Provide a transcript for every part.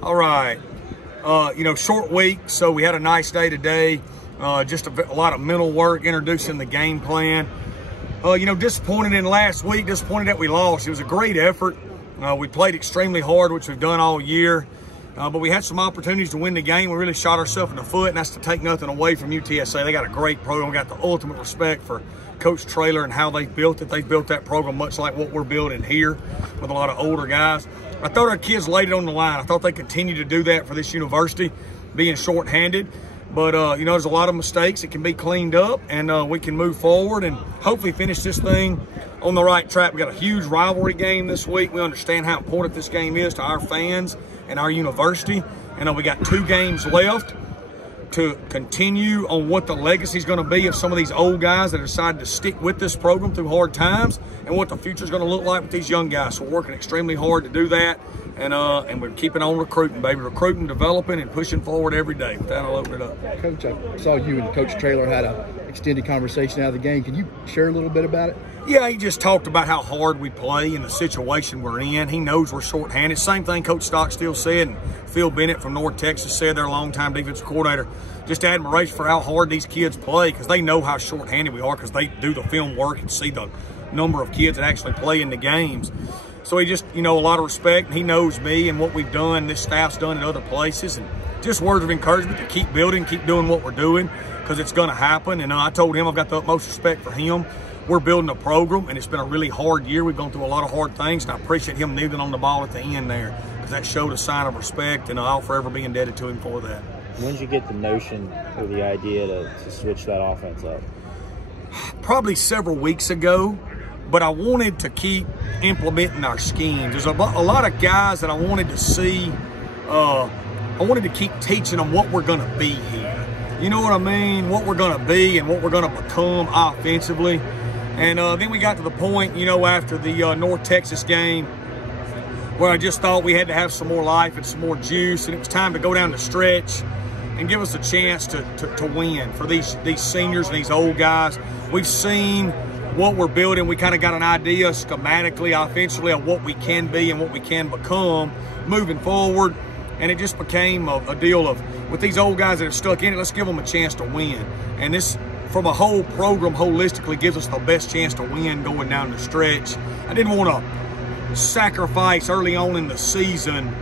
All right. You know, short week, so we had a nice day today. Just a lot of mental work, introducing the game plan. You know, disappointed in last week, disappointed that we lost. It was a great effort. We played extremely hard, which we've done all year. But we had some opportunities to win the game. We really shot ourselves in the foot, and that's to take nothing away from UTSA. They got a great program. We got the ultimate respect for Coach Traylor and how they built it. They built that program much like what we're building here with a lot of older guys. I thought our kids laid it on the line. I thought they continued to do that for this university, being shorthanded. But, you know, there's a lot of mistakes that can be cleaned up, and we can move forward and hopefully finish this thing on the right track. We got a huge rivalry game this week. We understand how important this game is to our fans and our university. And we got 2 games left to continue on what the legacy is going to be of some of these old guys that decided to stick with this program through hard times, and what the future is going to look like with these young guys. So we're working extremely hard to do that, and we're keeping on recruiting, baby. Recruiting, developing, and pushing forward every day. With that, I'll open it up. Coach, I saw you and Coach Traylor had an extended conversation out of the game. Can you share a little bit about it? Yeah, he just talked about how hard we play and the situation we're in. He knows we're shorthanded. Same thing Coach Stockstill said, and Phil Bennett from North Texas said, their longtime defensive coordinator. Just admiration for how hard these kids play, because they know how shorthanded we are, because they do the film work and see the number of kids that actually play in the games. So he just, you know, a lot of respect, and he knows me and what we've done, this staff's done in other places, and just words of encouragement to keep building, keep doing what we're doing, because it's going to happen. And I told him I've got the utmost respect for him. We're building a program, and it's been a really hard year. We've gone through a lot of hard things, and I appreciate him kneeling on the ball at the end there, because that showed a sign of respect, and I'll forever be indebted to him for that. When did you get the notion or the idea to switch that offense up? Probably several weeks ago, but I wanted to keep implementing our schemes. There's a lot of guys that I wanted to see. I wanted to keep teaching them what we're going to be here. You know what I mean? What we're going to be and what we're going to become offensively. And then we got to the point, you know, after the North Texas game, where I just thought we had to have some more life and some more juice, and it was time to go down the stretch and give us a chance to win for these seniors and these old guys. We've seen what we're building. We kind of got an idea schematically, offensively, of what we can be and what we can become moving forward. And it just became a deal of, with these old guys that are stuck in it, let's give them a chance to win. And this, from a whole program, holistically, gives us the best chance to win going down the stretch. I didn't want to sacrifice early on in the season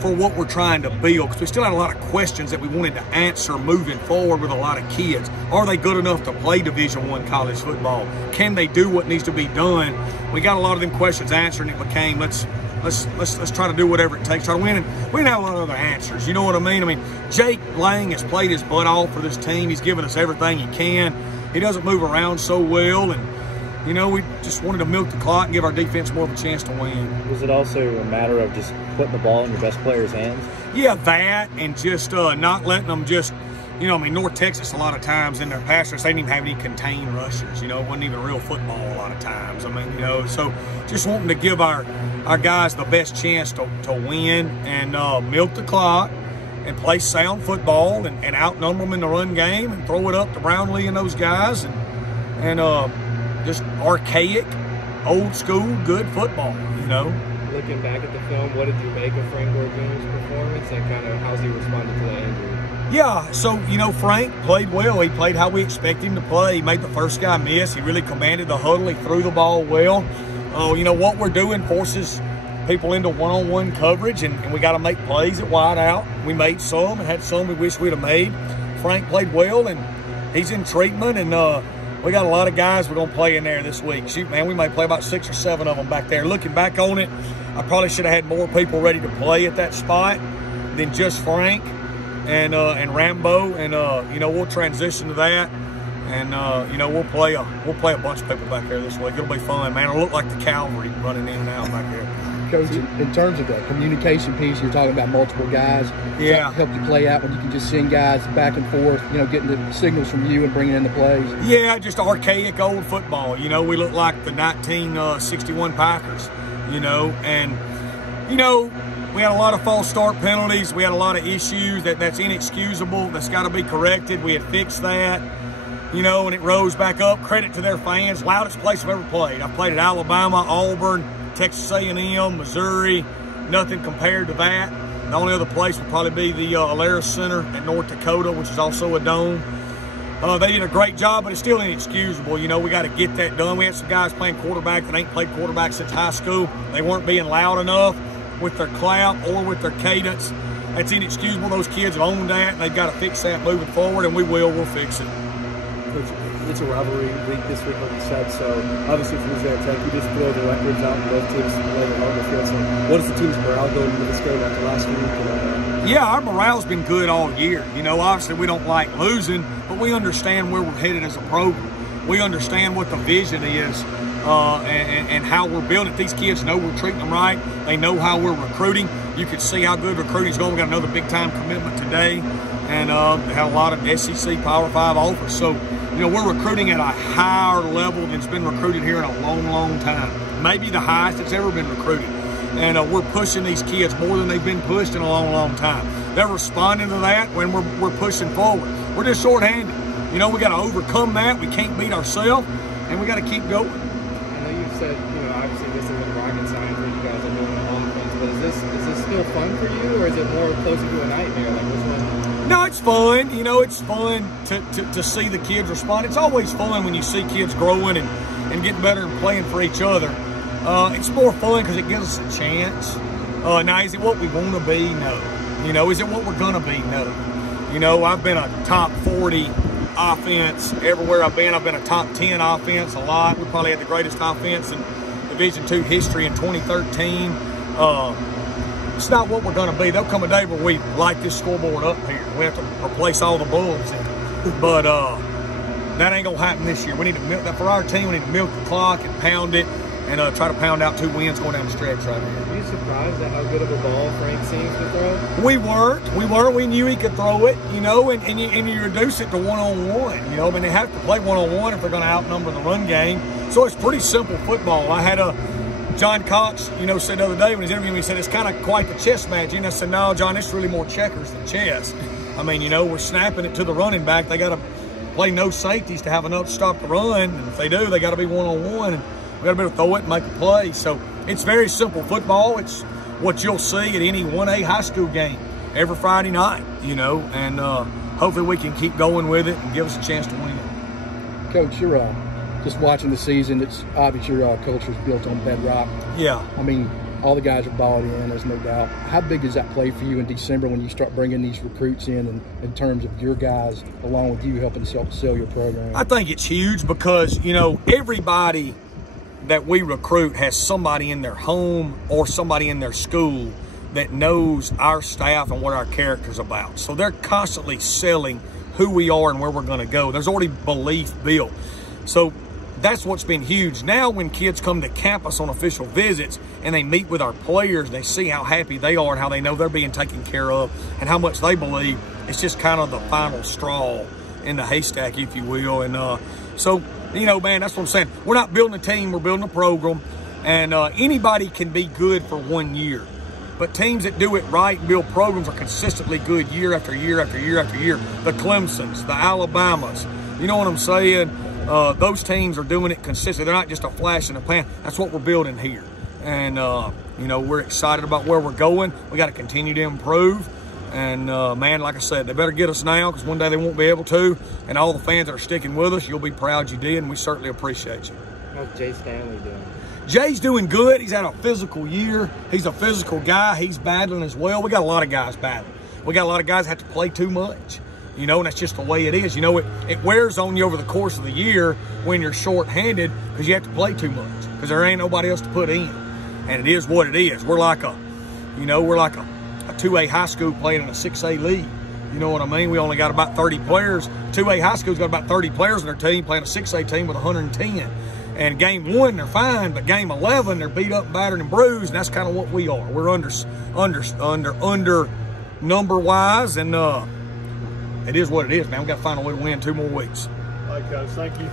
for what we're trying to build, because we still had a lot of questions that we wanted to answer moving forward with a lot of kids. Are they good enough to play Division I college football? Can they do what needs to be done? We got a lot of them questions answered, and it became, let's try to do whatever it takes, try to win. And we didn't have a lot of other answers. You know what I mean? I mean, Jake Lang has played his butt off for this team. He's given us everything he can. He doesn't move around so well, and you know, we just wanted to milk the clock and give our defense more of a chance to win. Was it also a matter of just putting the ball in your best players' hands? Yeah, that, and just not letting them just, you know, I mean, North Texas a lot of times in their pass rush, they didn't even have any contained rushers. You know, it wasn't even real football a lot of times. I mean, you know, so just wanting to give our guys the best chance to win and milk the clock and play sound football and outnumber them in the run game and throw it up to Brownlee and those guys and just archaic, old school, good football, you know. Looking back at the film, what did you make of Frank Gore-Jones' performance, and kind of how's he responded to that injury? Yeah, so, you know, Frank played well. He played how we expect him to play. He made the first guy miss. He really commanded the huddle. He threw the ball well. You know, what we're doing forces people into one-on-one coverage, and we got to make plays at wide out. We made some and had some we wish we'd have made. Frank played well, and he's in treatment, and we got a lot of guys we're going to play in there this week. Shoot, man, we may play about 6 or 7 of them back there. Looking back on it, I probably should have had more people ready to play at that spot than just Frank and Rambo. And, you know, we'll transition to that. And, you know, we'll play a bunch of people back there this week. It'll be fun, man. It'll look like the cavalry running in and out back there. Coach, in terms of the communication piece, you're talking about multiple guys. Yeah. Help you play out when you can just send guys back and forth, you know, getting the signals from you and bringing in the plays. Yeah, just archaic old football. You know, we look like the 1961 Packers, you know, and, you know, we had a lot of false start penalties. We had a lot of issues that's inexcusable. That's got to be corrected. We had fixed that, you know, and it rose back up. Credit to their fans. Loudest place I've ever played. I've played at Alabama, Auburn, Texas A&M, Missouri, nothing compared to that. The only other place would probably be the Alaris Center at North Dakota, which is also a dome. They did a great job, but it's still inexcusable. You know, we got to get that done. We had some guys playing quarterback that ain't played quarterback since high school. They weren't being loud enough with their clap or with their cadence. That's inexcusable. Those kids have owned that, and they've got to fix that moving forward, and we will. We'll fix it. It's a rivalry week this week, like you said, so obviously for Louisiana Tech, you just throw the records out and both teams later on the field. So what is the team's morale going into this game after last week? Yeah, our morale's been good all year. You know, obviously we don't like losing, but we understand where we're headed as a program. We understand what the vision is and how we're building it. These kids know we're treating them right. They know how we're recruiting. You can see how good recruiting's going. We got another big-time commitment today, and had a lot of SEC Power 5 offers. So, you know, we're recruiting at a higher level than's been recruited here in a long, long time. Maybe the highest it's ever been recruited. And we're pushing these kids more than they've been pushed in a long, long time. They're responding to that when we're pushing forward. We're just shorthanded. You know, we got to overcome that. We can't beat ourselves, and we got to keep going. I know you've said, you know, obviously this isn't rocket science where you guys are doing offense, but is this still fun for you, or is it more closer to a nightmare? Like, which one? No, it's fun. You know, it's fun to see the kids respond. It's always fun when you see kids growing and getting better and playing for each other. It's more fun because it gives us a chance. Now, is it what we want to be? No. You know, is it what we're going to be? No. You know, I've been a top 40 offense everywhere I've been. I've been a top 10 offense a lot. We probably had the greatest offense in Division II history in 2013. It's not what we're going to be. There'll come a day where we light this scoreboard up here. We have to replace all the bulbs in it. But that ain't going to happen this year. We need to milk that for our team. We need to milk the clock and pound it and try to pound out 2 wins going down the stretch right here. Are you surprised at how good of a ball Frank seems to throw? We weren't. We knew he could throw it, you know, and you reduce it to one-on-one. You know, I mean, they have to play one-on-one if they're going to outnumber the run game. So it's pretty simple football. I had John Cox, you know, said the other day when he was interviewing me, he said, it's kind of quite the chess match. And I said, no, John, it's really more checkers than chess. I mean, you know, we're snapping it to the running back. They got to play no safeties to have enough to stop the run. And if they do, they got to be one-on-one. And we got to be able to throw it and make a play. So it's very simple football. It's what you'll see at any 1A high school game every Friday night, you know, and hopefully we can keep going with it and give us a chance to win it. Coach, you're just watching the season. It's obvious your culture is built on bedrock. Yeah. I mean, all the guys are bought in, there's no doubt. How big does that play for you in December when you start bringing these recruits in terms of your guys, along with you helping sell your program? I think it's huge because, you know, everybody that we recruit has somebody in their home or somebody in their school that knows our staff and what our character's about. So they're constantly selling who we are and where we're going to go. There's already belief built. So that's what's been huge. Now when kids come to campus on official visits and they meet with our players, they see how happy they are and how they know they're being taken care of and how much they believe. It's just kind of the final straw in the haystack, if you will. And so, you know, man, that's what I'm saying. We're not building a team, we're building a program. And anybody can be good for 1 year. But teams that do it right and build programs are consistently good year after year after year after year. The Clemsons, the Alabamas, you know what I'm saying? Those teams are doing it consistently. They're not just a flash in the pan. That's what we're building here. And, you know, we're excited about where we're going. We got to continue to improve. And, man, like I said, they better get us now because one day they won't be able to. And all the fans that are sticking with us, you'll be proud you did, and we certainly appreciate you. How's Jay Stanley doing? Jay's doing good. He's had a physical year. He's a physical guy. He's battling as well. We got a lot of guys battling. We got a lot of guys that have to play too much, you know, and that's just the way it is. You know, it wears on you over the course of the year when you're short-handed because you have to play too much because there ain't nobody else to put in. And it is what it is. We're like a 2A high school playing in a 6A league. You know what I mean? We only got about 30 players. 2A high school's got about 30 players in their team playing a 6A team with 110. And game 1, they're fine, but game 11, they're beat up, battered, and bruised, and that's kind of what we are. We're under number-wise, and it is what it is, man. We got to find a way to win 2 more weeks. All right, Coach. Thank you.